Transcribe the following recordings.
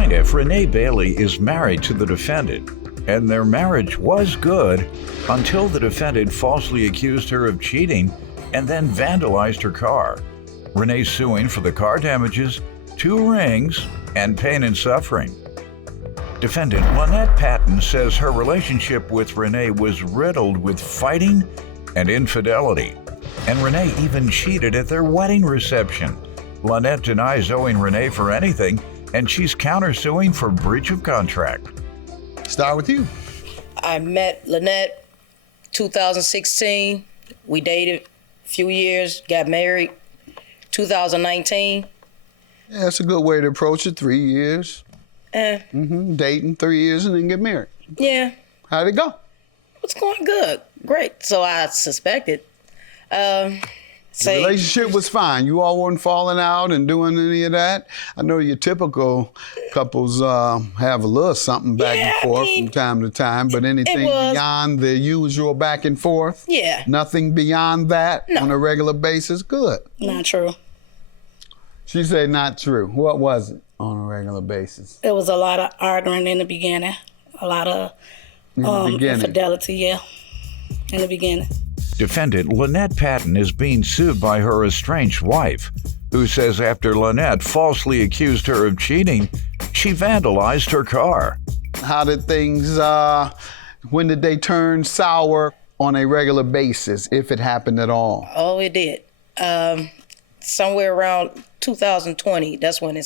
plaintiff, Renee Bailey, is married to the defendant, and their marriage was good until the defendant falsely accused her of cheating and then vandalized her car. Renee's suing for the car damages, 2 rings, and pain and suffering. Defendant Lynette Patton says her relationship with Renee was riddled with fighting and infidelity, and Renee even cheated at their wedding reception. Lynette denies owing Renee for anything, and she's countersuing for breach of contract. Start with you. I met Lynette 2016. We dated a few years, got married 2019. Yeah, that's a good way to approach it. 3 years. Dating 3 years and then get married. Yeah. How'd it go? It's going good. Great. So I suspected. The relationship was fine. You all weren't falling out and doing any of that. I know your typical couples have a little something back and forth from time to time, but anything beyond the usual back and forth? Yeah. Nothing beyond that on a regular basis? Good. Not true. She said not true. What was it on a regular basis? It was a lot of arguing in the beginning. A lot of infidelity, in the beginning. Defendant Lynette Patton is being sued by her estranged wife, who says after Lynette falsely accused her of cheating, she vandalized her car. How did things, when did they turn sour on a regular basis, if it happened at all? Oh, it did. Somewhere around 2020, that's when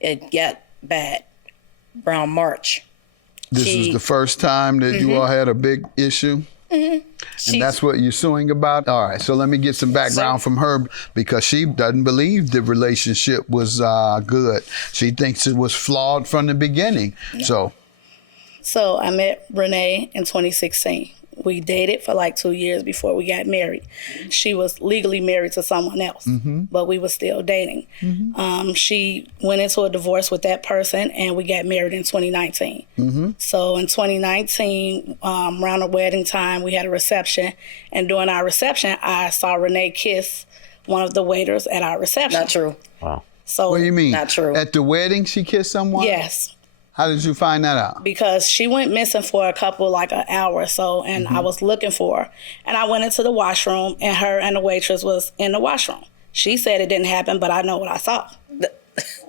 it got bad, around March. This was the first time that you all had a big issue? And that's what you're suing about? All right, so let me get some background from her, because she doesn't believe the relationship was good. She thinks it was flawed from the beginning. No. So I met Renee in 2016. We dated for like 2 years before we got married. She was legally married to someone else, but we were still dating. She went into a divorce with that person, and we got married in 2019. So in 2019, around the wedding time, we had a reception, and during our reception, I saw Renee kiss one of the waiters at our reception. Not true. Wow. So what do you mean? Not true. At the wedding, she kissed someone? Yes. How did you find that out? Because she went missing for a couple, like an hour or so, and I was looking for her. And I went into the washroom, and her and the waitress was in the washroom. She said it didn't happen, but I know what I saw.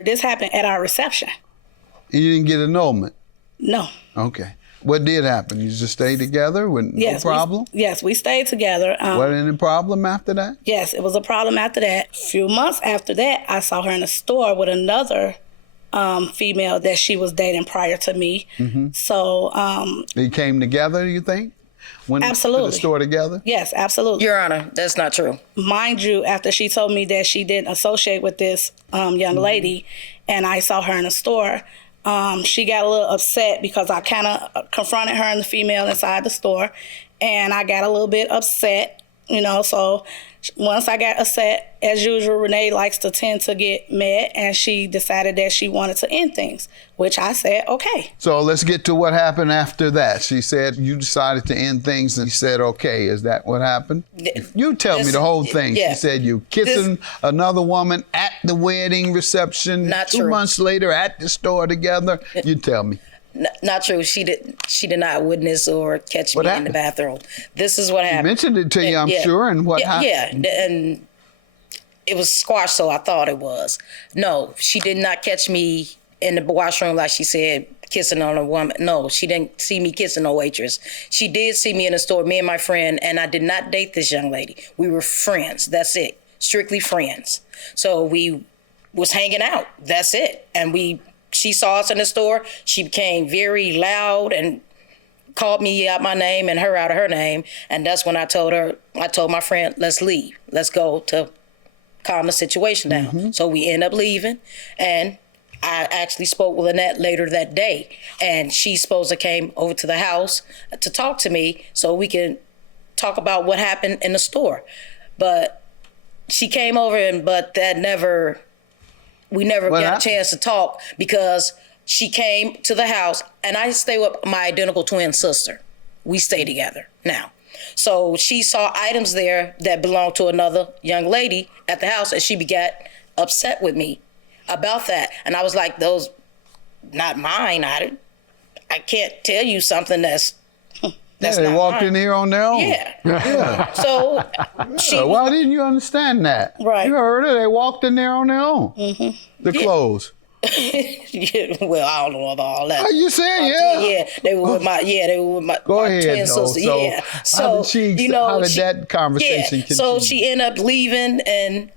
This happened at our reception. And you didn't get annulment? No. Okay. What did happen? You just stayed together with no problem? Yes, we stayed together. Wasn't any problem after that? Yes, it was a problem after that. A few months after that, I saw her in a store with another female that she was dating prior to me. So They came together, you think? Went absolutely. to the store together? Yes, absolutely. Your Honor, that's not true. Mind you, after she told me that she didn't associate with this young lady, and I saw her in the store, she got a little upset because I kind of confronted her and the female inside the store, and I got a little bit upset, so once I got upset, as usual, Renee likes to tend to get mad, and she decided that she wanted to end things, which I said, okay. So let's get to what happened after that. She said you decided to end things, and she said, okay. Is that what happened? You tell me the whole thing. Yeah. She said you kissing another woman at the wedding reception. Not 2 true. months later at the store together. You tell me. Not true. She did not witness or catch me in the bathroom. This is what happened. You mentioned it to you, I'm sure, and what happened? Yeah, and it was squashed, so I thought it was. No, she did not catch me in the washroom like she said, kissing on a woman. No, she didn't see me kissing a waitress. She did see me in the store, me and my friend, and I did not date this young lady. We were friends. That's it. Strictly friends. So we was hanging out. That's it. And she saw us in the store. She became very loud and called me out my name and her out of her name. And that's when I told my friend, let's leave. Let's go to calm the situation down. So we end up leaving. And I actually spoke with Lynette later that day. And she supposed to came over to the house to talk to me so we can talk about what happened in the store. But she came over, but we never got a chance to talk because she came to the house, and I stay with my identical twin sister. We stay together now. So she saw items there that belonged to another young lady at the house, and she got upset with me about that. And I was like, those not mine. I can't tell you something that's they not walked mine. in here on their own. Yeah. So Why didn't you understand that? Right. You heard her. They walked in there on their own. The clothes. yeah, well, I don't know about all that. Are you saying Yeah, they were with my Go my ahead, twin though. sister. So, Yeah. how So did you know, how did that conversation continue? So she ended up leaving, and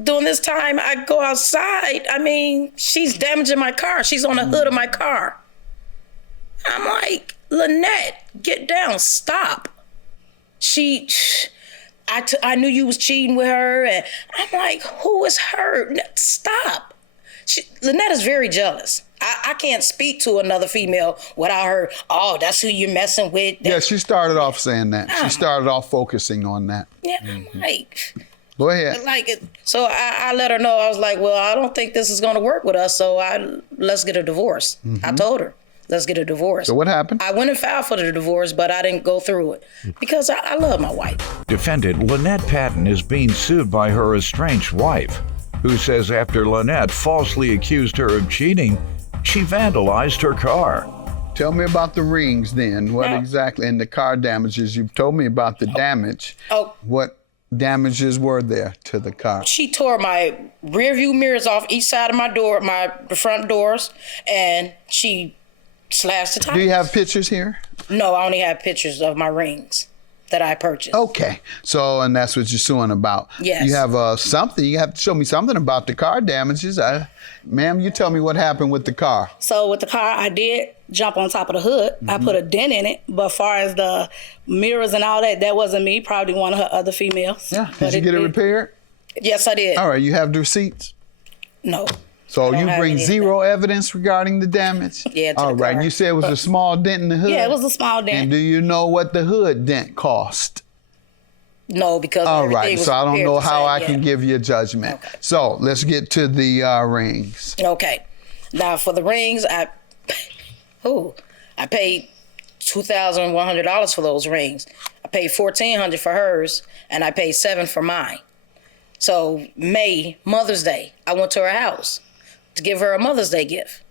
during this time, I go outside. I mean, she's damaging my car. She's on the hood of my car. I'm like, Lynette, get down, stop. I knew you was cheating with her, and I'm like, who is her? Stop. Lynette is very jealous. I can't speak to another female without her, oh, that's who you're messing with. Yeah, she started off saying that. She started off focusing on that. Yeah, I'm like, Go ahead. so I let her know. I was like, well, I don't think this is going to work with us, so let's get a divorce. I told her, let's get a divorce. So what happened? I went and filed for the divorce, but I didn't go through it because I love my wife. Defendant Lynette Patton is being sued by her estranged wife, who says after Lynette falsely accused her of cheating, she vandalized her car. Tell me about the rings then. What exactly, and the car damages. You've told me about the damage. Oh. What damages were there to the car? She tore my rear view mirrors off each side of my door, the front doors, and she slashed the tires. Do you have pictures here? No, I only have pictures of my rings that I purchased. Okay. So, and that's what you're suing about. Yes. You have something. You have to show me something about the car damages. Ma'am, you tell me what happened with the car. So with the car, I did jump on top of the hood. I put a dent in it. But as far as the mirrors and all that, that wasn't me. Probably one of her other females. Yeah. But Did you get it repaired? Yes, I did. All right. You have the receipts? No. So I don't you have bring any of zero evidence regarding the damage? Yeah, to All the right. car. And you said it was a small dent in the hood? Yeah, it was a small dent. And do you know what the hood dent cost? No, because All everything right. was So I don't prepared know to how say, I can give you a judgment. Okay. So let's get to the rings. Okay. Now for the rings, I paid $2,100 for those rings. I paid $1,400 for hers, and I paid $700 for mine. So May, Mother's Day, I went to her house to give her a Mother's Day gift.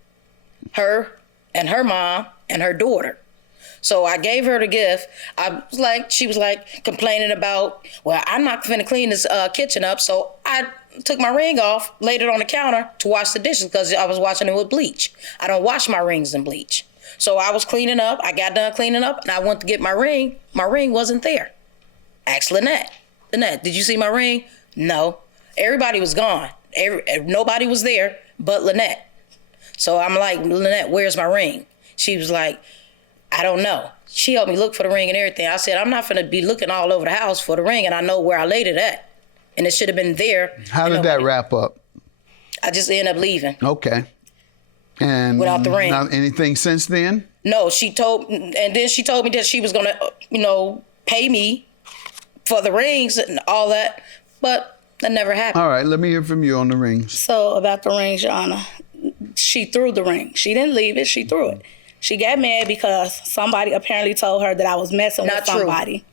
Her and her mom and her daughter. So I gave her the gift. She was like complaining about, well, I'm not finna clean this kitchen up. So I took my ring off, laid it on the counter to wash the dishes because I was washing it with bleach. I don't wash my rings in bleach. So I was cleaning up. I got done cleaning up and I went to get my ring. My ring wasn't there. Asked Lynette. Lynette, did you see my ring? No. Everybody was gone. Nobody was there but Lynette. So I'm like, Lynette, where's my ring? She was like, I don't know. She helped me look for the ring and everything. I said, I'm not going to be looking all over the house for the ring, and I know where I laid it at. And it should have been there. How did that wrap up? I just ended up leaving. Okay. And Without the ring. Not anything since then? No, and then she told me that she was going to, pay me for the rings and all that, but that never happened. All right, let me hear from you on the rings. So about the rings, Your Honor, she threw the ring. She didn't leave it. She threw it. She got mad because somebody apparently told her that I was messing with somebody.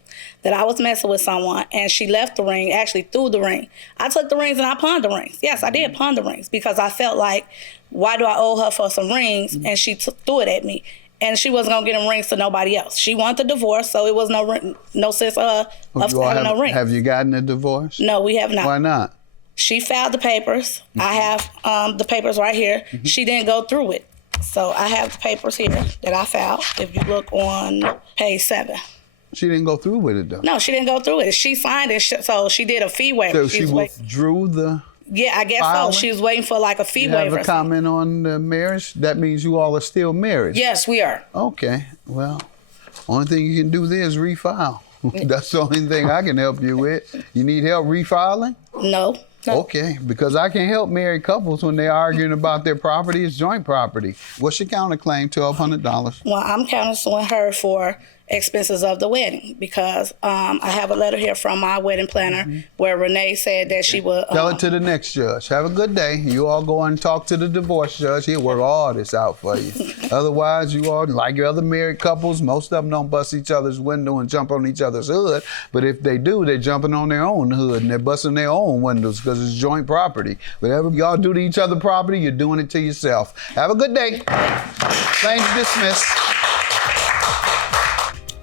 That I was messing with someone, and she left the ring, actually threw the ring. I took the rings and I pawned the rings. Yes, I did pawn the rings because I felt like, why do I owe her for some rings? And she threw it at me. And she wasn't going to get them rings to nobody else. She wanted the divorce, so it was no sense of having no ring. Have you gotten a divorce? No, we have not. Why not? She filed the papers. I have the papers right here. She didn't go through it. So I have the papers here that I filed. If you look on page 7. She didn't go through with it, though. No, she didn't go through it. She signed it, so she did a fee waiver. So she withdrew the Yeah, I guess filing? so. She was waiting for like a fee You waiver. have a comment on the marriage? That means you all are still married. Yes, we are. Okay, well, only thing you can do there is refile. That's the only thing I can help you with. You need help refiling? No. Okay, because I can help married couples when they're arguing about their property. It's joint property. What's your counterclaim? $1,200. Well, I'm countersuing her for expenses of the wedding, because I have a letter here from my wedding planner where Renee said that she would Tell it to the next judge. Have a good day. You all go and talk to the divorce judge. He'll work all this out for you. Otherwise, you all, like your other married couples, most of them don't bust each other's window and jump on each other's hood. But if they do, they're jumping on their own hood and they're busting their own windows because it's joint property. Whatever y'all do to each other property, you're doing it to yourself. Have a good day. Claims dismissed.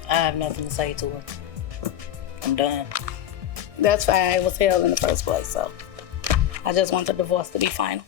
I have nothing to say to her. I'm done. That's why it was held in the first place. So I just want the divorce to be final.